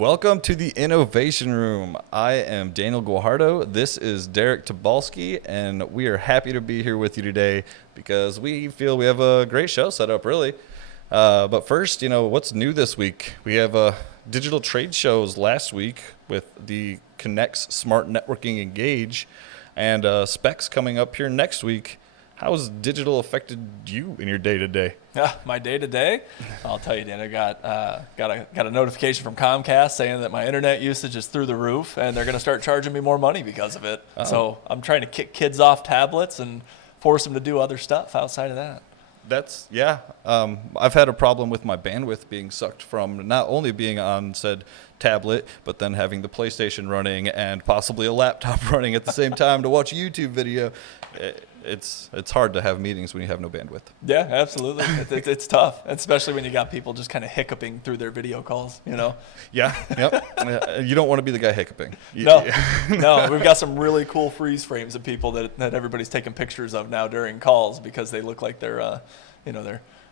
Welcome to the Innovation Room. I am Daniel Guajardo. This is Derek Tobolski, and we are happy to be here with you today because we feel we have a great show set up, really. But first, what's new this week? We have digital trade shows last week with the Connects Smart Networking Engage, and Specs coming up here next week. How has digital affected you in your day-to-day? My day-to-day? I'll tell you, Dan, I got a notification from Comcast saying that my internet usage is through the roof, and they're going to start charging me more money because of it. Oh. So I'm trying to kick kids off tablets and force them to do other stuff outside of that. I've had a problem with my bandwidth being sucked from not only being on said tablet, but then having the PlayStation running and possibly a laptop running at the same time to watch a YouTube video. It's hard to have meetings when you have no bandwidth. Yeah, absolutely. It's tough, especially when you got people just kind of hiccuping through their video calls, Yeah, yep. You don't want to be the guy hiccuping. No. We've got some really cool freeze frames of people that everybody's taking pictures of now during calls because they look like they're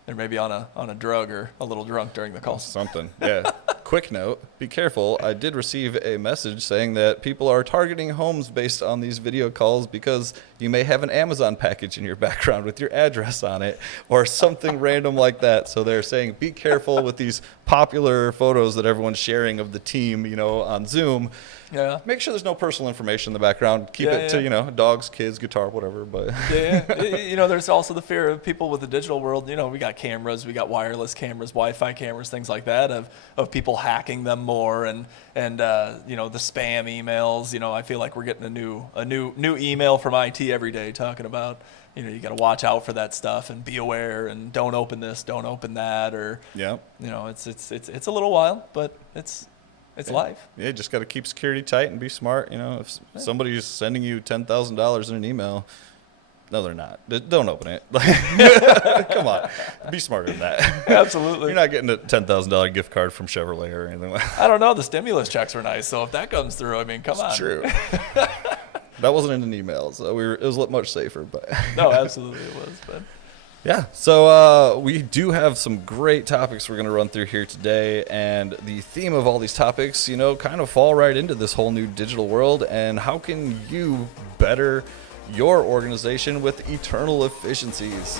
maybe on a drug or a little drunk during the call. Something, yeah. Quick note, be careful. I did receive a message saying that people are targeting homes based on these video calls because you may have an Amazon package in your background with your address on it or something random like that. So they're saying be careful with these popular photos that everyone's sharing of the team, on Zoom. Yeah. Make sure there's no personal information in the background. Keep it to, dogs, kids, guitar, whatever. But there's also the fear of people with the digital world. We got cameras, we got wireless cameras, Wi-Fi cameras, things like that, of people hacking them more and the spam emails. I feel like we're getting a new email from IT every day talking about, you got to watch out for that stuff and be aware and don't open this, don't open that, or it's a little wild, but it's life. Yeah, you just got to keep security tight and be smart. If somebody's sending you $10,000 in an email, no, they're not. Don't open it. Come on, be smarter than that. Absolutely. You're not getting a $10,000 gift card from Chevrolet or anything like that. I don't know. The stimulus checks are nice, so if that comes through, come on. It's true. That wasn't in an email, so it was much safer. But no, absolutely it was. But yeah, so we do have some great topics we're going to run through here today, and the theme of all these topics, kind of fall right into this whole new digital world, and how can you better your organization with eternal efficiencies?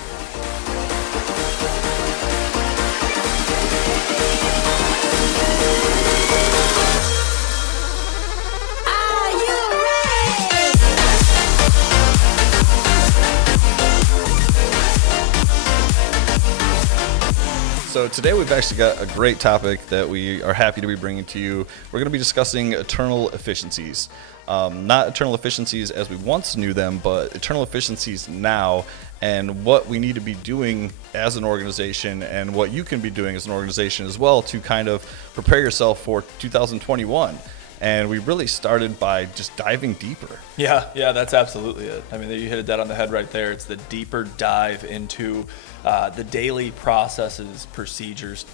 So today we've actually got a great topic that we are happy to be bringing to you. We're going to be discussing eternal efficiencies. Not eternal efficiencies as we once knew them, but eternal efficiencies now, and what we need to be doing as an organization and what you can be doing as an organization as well to kind of prepare yourself for 2021. And we really started by just diving deeper. Yeah, that's absolutely it. You hit that on the head right there. It's the deeper dive into the daily processes, procedures,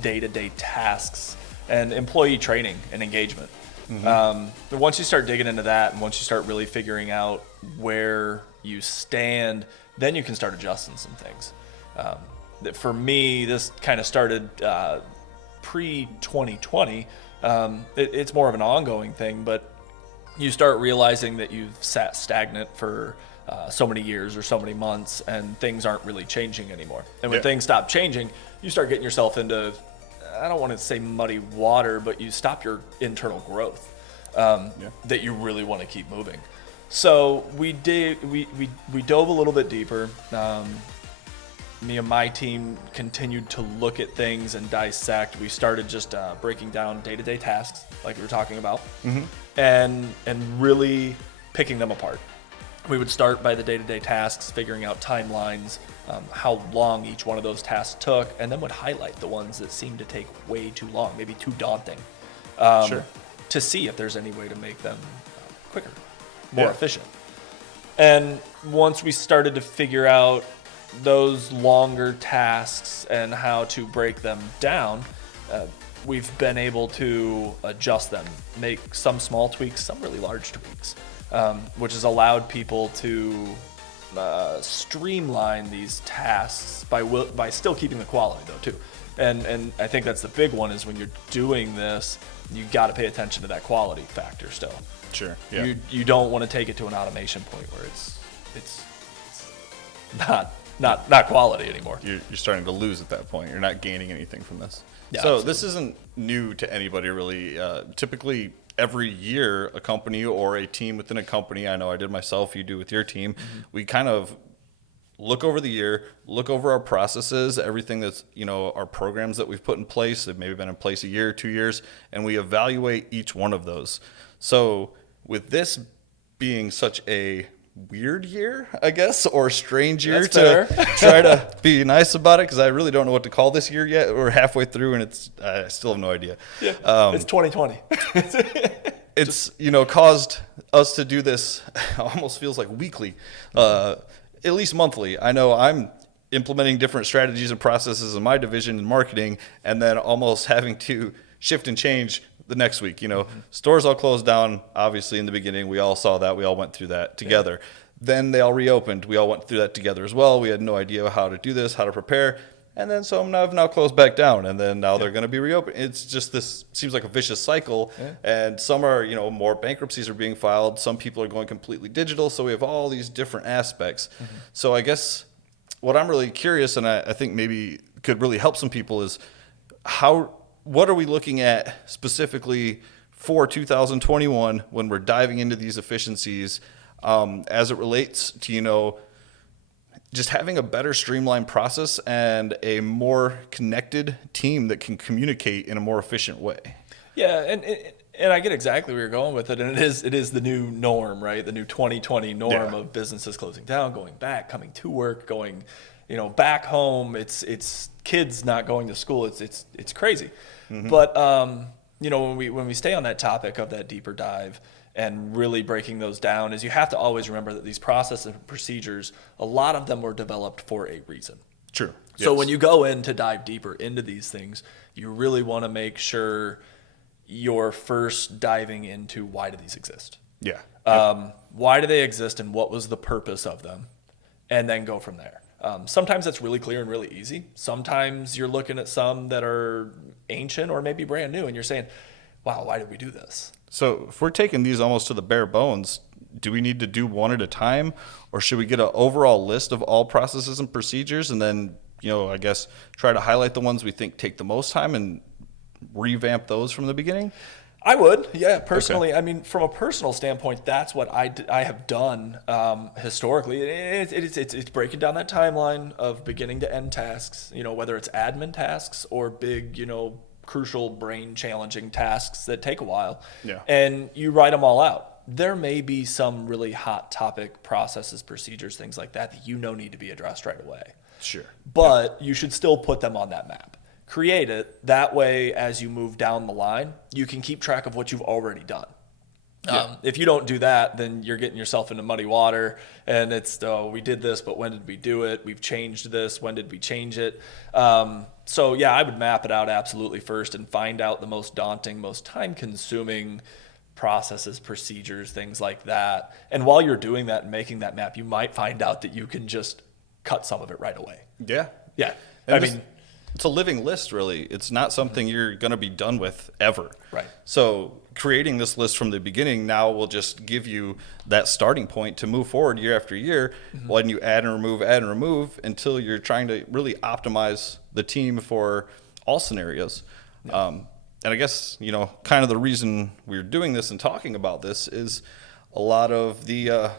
day-to-day tasks, and employee training and engagement. Mm-hmm. Once you start digging into that, and once you start really figuring out where you stand, then you can start adjusting some things. For me, this kind of started pre-2020. It's more of an ongoing thing, but you start realizing that you've sat stagnant for so many years or so many months, and things aren't really changing anymore. And when things stop changing, you start getting yourself into, I don't want to say muddy water, but you stop your internal growth that you really want to keep moving. So we dove a little bit deeper. Me and my team continued to look at things and dissect. We started just breaking down day-to-day tasks, like we were talking about, and really picking them apart. We would start by the day-to-day tasks, figuring out timelines, how long each one of those tasks took, and then would highlight the ones that seemed to take way too long, maybe too daunting, to see if there's any way to make them quicker, more efficient. And once we started to figure out those longer tasks and how to break them down, we've been able to adjust them, make some small tweaks, some really large tweaks, which has allowed people to streamline these tasks by still keeping the quality though too. And I think that's the big one is when you're doing this, you got to pay attention to that quality factor still. Sure. Yeah. You don't want to take it to an automation point where it's not quality anymore. You're starting to lose at that point. You're not gaining anything from this. Yeah, so absolutely. this isn't new to anybody really. Typically, every year, a company or a team within a company, I know I did myself, you do with your team, we kind of look over the year, look over our processes, everything that's, our programs that we've put in place that maybe been in place a year, 2 years, and we evaluate each one of those. So with this being such a weird year, I guess, or strange year to try to be nice about it, because I really don't know what to call this year yet. We're halfway through and I still have no idea. Yeah, it's 2020. It's caused us to do this. Almost feels like weekly, at least monthly. I know I'm implementing different strategies and processes in my division in marketing, and then almost having to shift and change the next week. Stores all closed down, obviously, in the beginning. We all saw that. We all went through that together. Yeah. Then they all reopened. We all went through that together as well. We had no idea how to do this, how to prepare. And then some have now closed back down, and then now they're going to be reopened. It's just this seems like a vicious cycle. Yeah. And some are, more bankruptcies are being filed. Some people are going completely digital. So we have all these different aspects. Mm-hmm. So I guess what I'm really curious, and I think maybe could really help some people, is what are we looking at specifically for 2021 when we're diving into these efficiencies as it relates to, just having a better streamlined process and a more connected team that can communicate in a more efficient way? Yeah, and I get exactly where you're going with it, and it is the new norm, right? The new 2020 norm of businesses closing down, going back, coming to work, going back home. It's kids not going to school. It's crazy. Mm-hmm. But when we stay on that topic of that deeper dive and really breaking those down, is you have to always remember that these processes and procedures, a lot of them were developed for a reason. True. So when you go in to dive deeper into these things, you really want to make sure you're first diving into why do these exist? Yeah. Why do they exist and what was the purpose of them? And then go from there. Sometimes that's really clear and really easy. Sometimes you're looking at some that are ancient or maybe brand new and you're saying, wow, why did we do this? So if we're taking these almost to the bare bones, do we need to do one at a time, or should we get an overall list of all processes and procedures and then, I guess try to highlight the ones we think take the most time and revamp those from the beginning? I would, yeah, personally. Okay. I mean, from a personal standpoint, that's what I have done historically. It's breaking down that timeline of beginning to end tasks, whether it's admin tasks or big, crucial brain challenging tasks that take a while. Yeah. And you write them all out. There may be some really hot topic processes, procedures, things like that need to be addressed right away. Sure. But you should still put them on that map. Create it. That way, as you move down the line, you can keep track of what you've already done. Yeah. If you don't do that, then you're getting yourself into muddy water, and it's, we did this, but when did we do it? We've changed this. When did we change it? So, yeah, I would map it out absolutely first and find out the most daunting, most time-consuming processes, procedures, things like that. And while you're doing that and making that map, you might find out that you can just cut some of it right away. Yeah. Yeah. It's a living list, really. It's not something you're going to be done with ever. Right. So creating this list from the beginning now will just give you that starting point to move forward year after year when you add and remove until you're trying to really optimize the team for all scenarios. Yeah. And I guess, kind of the reason we're doing this and talking about this is a lot of the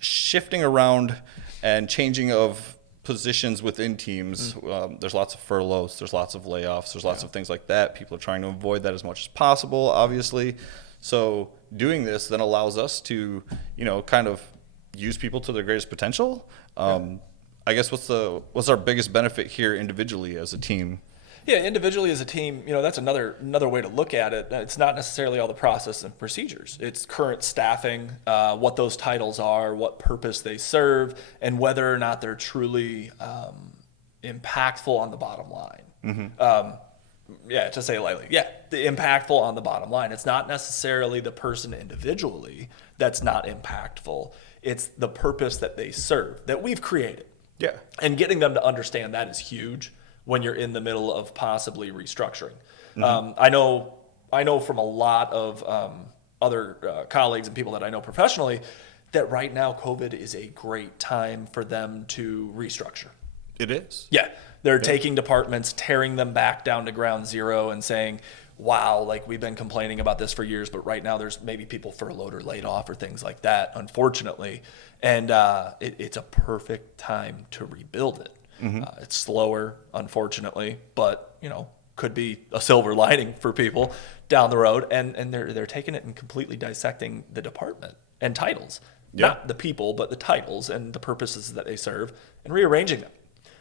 shifting around and changing of positions within teams. There's lots of furloughs, there's lots of layoffs, there's lots of things like that. People are trying to avoid that as much as possible, obviously. So doing this then allows us to, kind of use people to their greatest potential. I guess what's our biggest benefit here individually as a team? Yeah, individually as a team, that's another way to look at it. It's not necessarily all the process and procedures. It's current staffing, what those titles are, what purpose they serve, and whether or not they're truly impactful on the bottom line. Mm-hmm. To say it lightly. Yeah, the impactful on the bottom line. It's not necessarily the person individually that's not impactful. It's the purpose that they serve, that we've created. Yeah. And getting them to understand that is huge when you're in the middle of possibly restructuring. I know from a lot of other colleagues and people that I know professionally that right now COVID is a great time for them to restructure. It is. Yeah. They're taking departments, tearing them back down to ground zero and saying, wow, like we've been complaining about this for years, but right now there's maybe people furloughed or laid off or things like that, unfortunately. And it's a perfect time to rebuild it. It's slower, unfortunately, but, could be a silver lining for people down the road. And they're taking it and completely dissecting the department and titles. Yeah. Not the people, but the titles and the purposes that they serve and rearranging them.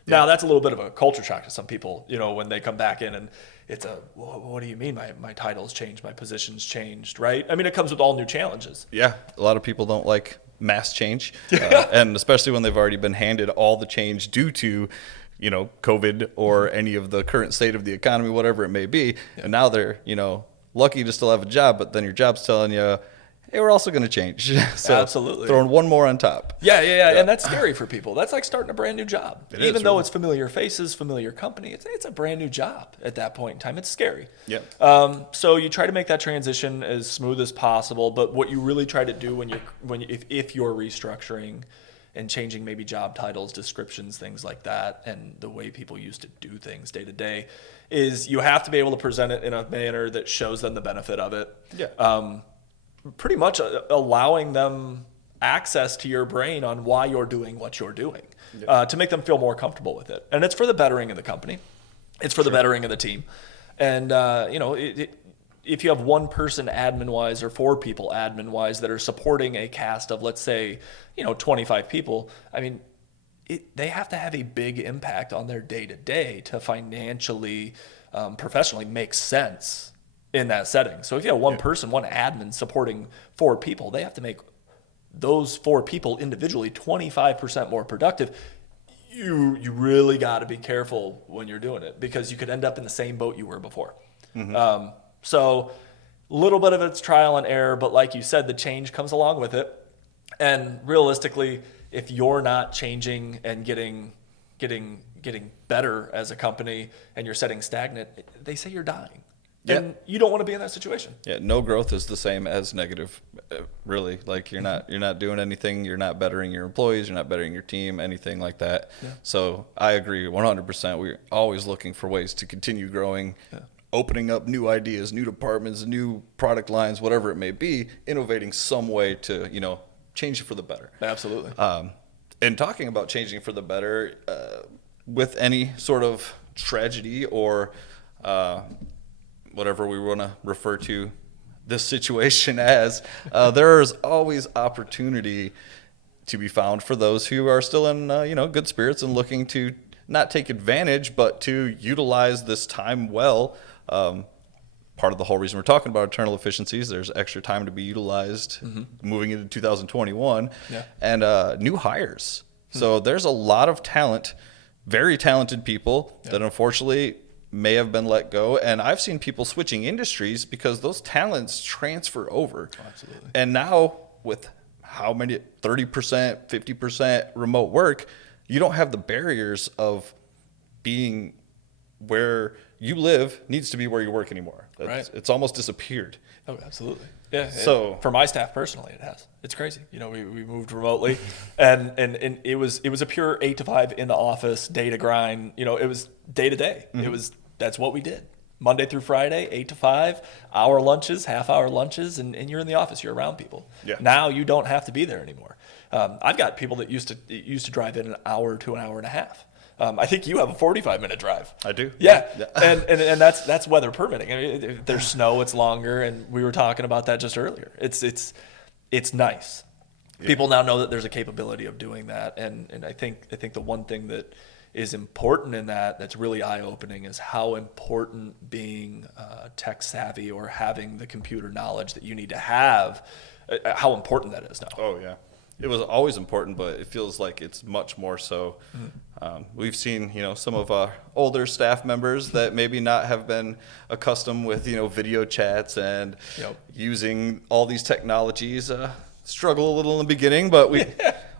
Now, that's a little bit of a culture shock to some people, when they come back in and it's what do you mean my title's changed, my position's changed, right? I mean, it comes with all new challenges. Yeah. A lot of people don't like mass change, and especially when they've already been handed all the change due to, COVID or any of the current state of the economy, whatever it may be. Yeah. And now they're, lucky to still have a job, but then your job's telling you, hey, we're also going to change. So absolutely. Throwing one more on top. Yeah. And that's scary for people. That's like starting a brand new job. Even though it's familiar faces, familiar company, it's a brand new job at that point in time. It's scary. Yeah. So you try to make that transition as smooth as possible. But what you really try to do if you're restructuring and changing maybe job titles, descriptions, things like that, and the way people used to do things day to day, is you have to be able to present it in a manner that shows them the benefit of it. Yeah. Pretty much allowing them access to your brain on why you're doing what you're doing, to make them feel more comfortable with it. And it's for the bettering of the company. It's for the bettering of the team. And, if you have one person admin-wise or 4 people admin-wise that are supporting a cast of, let's say, 25 people, I mean, they have to have a big impact on their day-to-day to financially, professionally make sense in that setting. So if you have one person, one admin supporting 4 people, they have to make those 4 people individually 25% more productive. You really got to be careful when you're doing it, because you could end up in the same boat you were before. So a little bit of it's trial and error, but like you said, the change comes along with it. And realistically, if you're not changing and getting better as a company and you're setting stagnant, they say you're dying. And you don't want to be in that situation. Yeah, no growth is the same as negative, really. Like you're not doing anything. You're not bettering your employees. You're not bettering your team, anything like that. Yeah. So I agree 100%. We're always looking for ways to continue growing, opening up new ideas, new departments, new product lines, whatever it may be, innovating some way to, change it for the better. Absolutely. And talking about changing for the better, with any sort of tragedy or whatever we want to refer to this situation as, there is always opportunity to be found for those who are still in, good spirits and looking to not take advantage, but to utilize this time well. Part of the whole reason we're talking about internal efficiencies, there's extra time to be utilized moving into 2021, and new hires. So there's a lot of talent, very talented people that unfortunately may have been let go. And I've seen people switching industries because those talents transfer over. Oh, absolutely. And now with how many, 30%, 50% remote work, you don't have the barriers of being where you live needs to be where you work anymore. It's almost disappeared. Oh, absolutely. Yeah. So for my staff personally, it has. It's crazy. We moved remotely, and it was a pure 8 to 5 in the office, day to grind. It was day to day. That's what we did. Monday through Friday, 8 to 5, hour lunches, half-hour lunches, and you're in the office. You're around people. Yeah. Now you don't have to be there anymore. I've got people that used to drive in an hour to an hour and a half. I think you have a 45-minute drive. I do. Yeah. And that's weather permitting. I mean, if there's snow, it's longer, and we were talking about that just earlier. It's nice. Yeah. People now know that there's a capability of doing that, and I think the one thing that is important in that's really eye-opening is how important being tech savvy or having the computer knowledge that you need to have, how important that is now. Oh, yeah. It was always important, but it feels like it's much more so. We've seen, some of our older staff members that maybe not have been accustomed with, video chats and using all these technologies. struggle a little in the beginning, but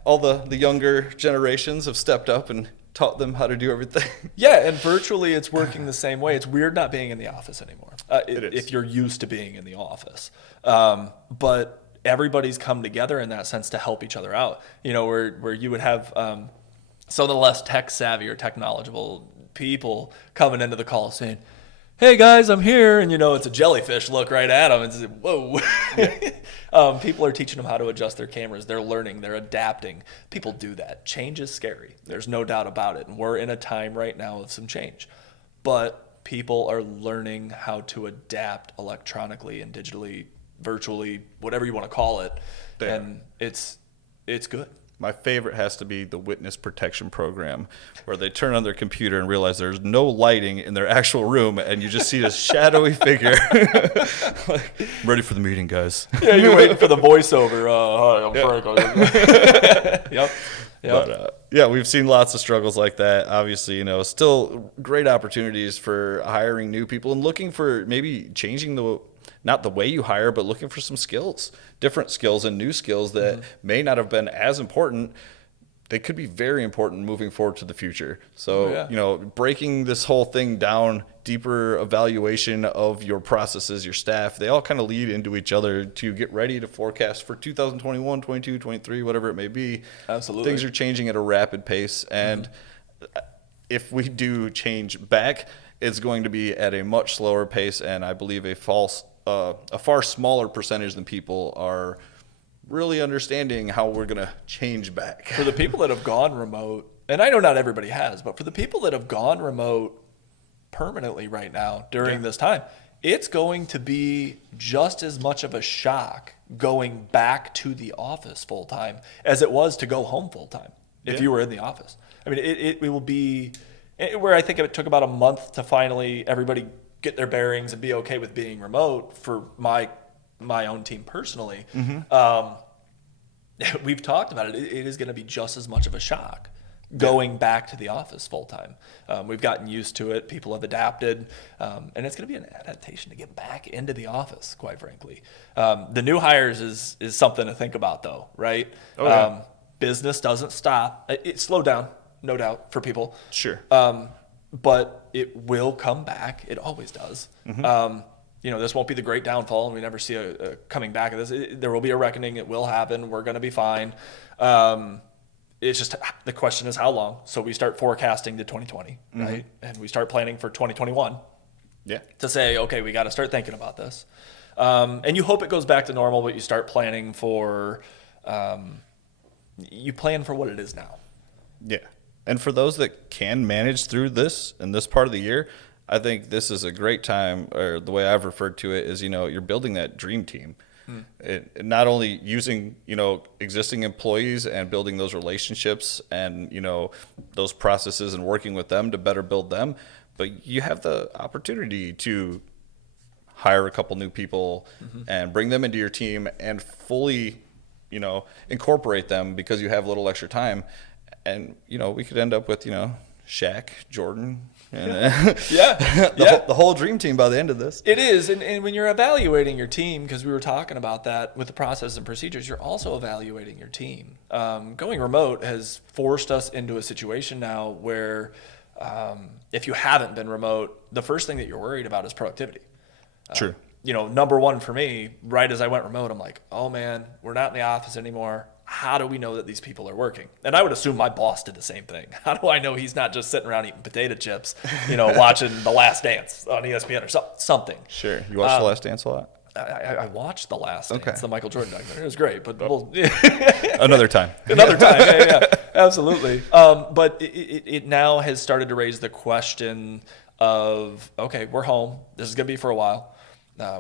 all the younger generations have stepped up and taught them how to do everything. Yeah, and virtually it's working the same way. It's weird not being in the office anymore. If you're used to being in the office. But everybody's come together in that sense to help each other out. Where you would have some of the less tech savvy or tech knowledgeable people coming into the call saying, "Hey guys, I'm here," and it's a jellyfish look right at them and say, "Whoa." People are teaching them how to adjust their cameras. They're learning, they're adapting. People do that. Change is scary. There's no doubt about it. And we're in a time right now of some change. But people are learning how to adapt electronically and digitally, virtually, whatever you want to call it. Yeah. And it's good. My favorite has to be the witness protection program, where they turn on their computer and realize there's no lighting in their actual room, and you just see this shadowy figure. Like, I'm ready for the meeting, guys. Yeah, you're waiting for the voiceover. Hi, I'm Frank. Yep. But yeah, we've seen lots of struggles like that. Obviously, still great opportunities for hiring new people and looking for maybe changing not the way you hire, but looking for some skills, different skills and new skills that may not have been as important. They could be very important moving forward to the future. So, breaking this whole thing down, deeper evaluation of your processes, your staff, they all kind of lead into each other to get ready to forecast for 2021, 22, 23, whatever it may be. Absolutely. Things are changing at a rapid pace. And if we do change back, it's going to be at a much slower pace. And I believe a far smaller percentage than people are really understanding how we're going to change back. For the people that have gone remote, and I know not everybody has, but for the people that have gone remote permanently right now during this time, it's going to be just as much of a shock going back to the office full time as it was to go home full time if you were in the office. I mean, it will be where I think it took about a month to finally everybody get their bearings and be okay with being remote for my own team personally. We've talked about it. It is going to be just as much of a shock going back to the office full time. We've gotten used to it. People have adapted, and it's going to be an adaptation to get back into the office, quite frankly. The new hires is something to think about, though, right? Business doesn't stop. It slowed down, no doubt, for people. Sure. But it will come back. It always does. This won't be the great downfall, and we never see a coming back of this. There will be a reckoning. It will happen. We're going to be fine. It's just the question is how long. So we start forecasting to 2020, right? And we start planning for 2021. Yeah. To say, okay, we got to start thinking about this. And you hope it goes back to normal, but you start planning for, you plan for what it is now. Yeah. And for those that can manage through this in this part of the year, I think this is a great time, or the way I've referred to it is, you're building that dream team. Not only using, existing employees and building those relationships and, those processes and working with them to better build them, but you have the opportunity to hire a couple new people and bring them into your team and fully, incorporate them because you have a little extra time. And, we could end up with, Shaq, Jordan, and the whole dream team by the end of this. It is. And when you're evaluating your team, because we were talking about that with the process and procedures, you're also evaluating your team. Going remote has forced us into a situation now where if you haven't been remote, the first thing that you're worried about is productivity. True. Number one for me, right as I went remote, I'm like, oh man, we're not in the office anymore. How do we know that these people are working? And I would assume my boss did the same thing. How do I know he's not just sitting around eating potato chips, watching The Last Dance on ESPN or something? Sure. You watch The Last Dance a lot? I watched The Last Dance, the Michael Jordan documentary. It was great, but another time. Another time, yeah, absolutely. But it now has started to raise the question of, okay, we're home. This is going to be for a while.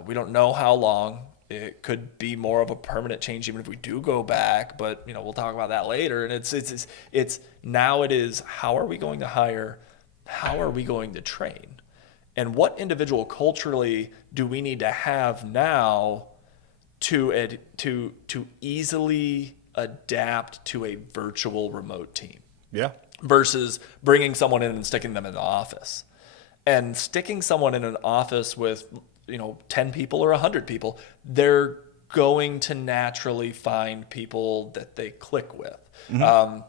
We don't know how long. It could be more of a permanent change even if we do go back, but we'll talk about that later. And it's now it is, how are we going to hire? How are we going to train? And what individual culturally do we need to have now to easily adapt to a virtual remote team? Yeah. Versus bringing someone in and sticking them in the office. And sticking someone in an office with 10 people or 100 people, they're going to naturally find people that they click with.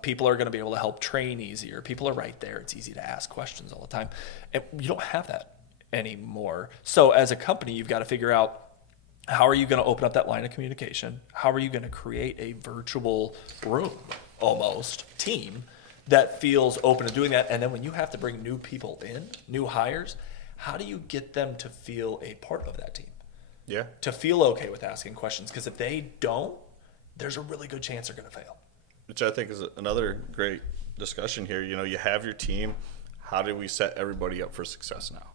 People are going to be able to help train easier. People are right there. It's easy to ask questions all the time. And you don't have that anymore. So as a company, you've got to figure out, how are you going to open up that line of communication? How are you going to create a virtual room, almost, team that feels open to doing that? And then when you have to bring new people in, new hires, how do you get them to feel a part of that team? Yeah. To feel okay with asking questions? Because if they don't, there's a really good chance they're going to fail. Which I think is another great discussion here. You have your team. How do we set everybody up for success now?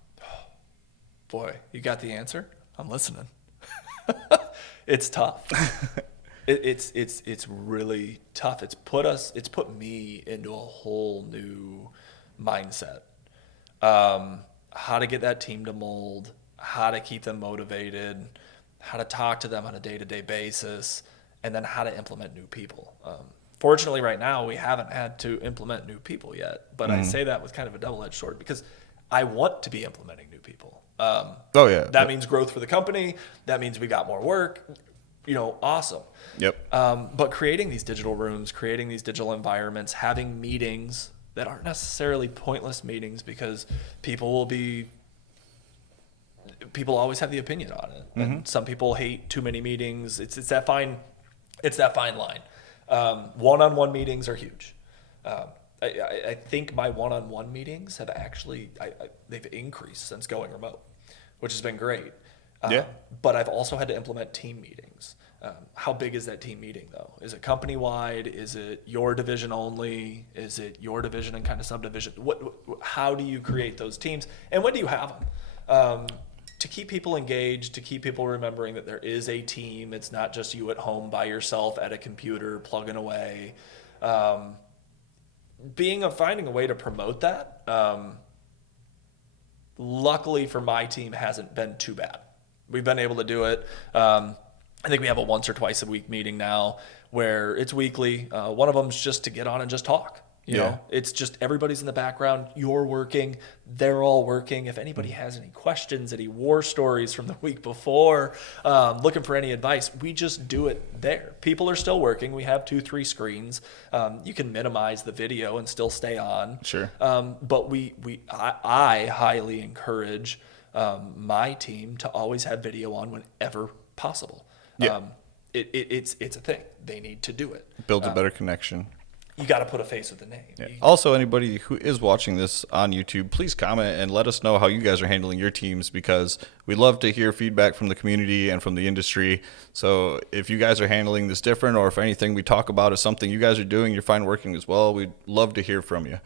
Boy, you got the answer? I'm listening. It's tough. It's really tough. It's put me into a whole new mindset. How to get that team to mold, how to keep them motivated, how to talk to them on a day-to-day basis, and then how to implement new people. Fortunately, right now, we haven't had to implement new people yet, but I say that with kind of a double-edged sword because I want to be implementing new people. That means growth for the company. That means we got more work. Awesome. Yep. But creating these digital rooms, creating these digital environments, having meetings that aren't necessarily pointless meetings because people always have the opinion on it. And some people hate too many meetings. It's that fine line. One-on-one meetings are huge. I think my one-on-one meetings have actually they've increased since going remote, which has been great. But I've also had to implement team meetings. How big is that team meeting though? Is it company-wide? Is it your division only? Is it your division and kind of subdivision? How do you create those teams? And when do you have them? To keep people engaged, to keep people remembering that there is a team. It's not just you at home by yourself at a computer plugging away. Finding a way to promote that, luckily for my team, hasn't been too bad. We've been able to do it. I think we have a once or twice a week meeting now where it's weekly. One of them's just to get on and just talk. You know, it's just everybody's in the background. You're working. They're all working. If anybody has any questions, any war stories from the week before, looking for any advice, we just do it there. People are still working. We have 2-3 screens. You can minimize the video and still stay on. Sure. But I highly encourage my team to always have video on whenever possible. Yeah. It's a thing. They need to do it. Builds a better connection. You got to put a face with the name. Yeah. Also, anybody who is watching this on YouTube, please comment and let us know how you guys are handling your teams because we love to hear feedback from the community and from the industry. So if you guys are handling this different or if anything we talk about is something you guys are doing, you're fine working as well, we'd love to hear from you.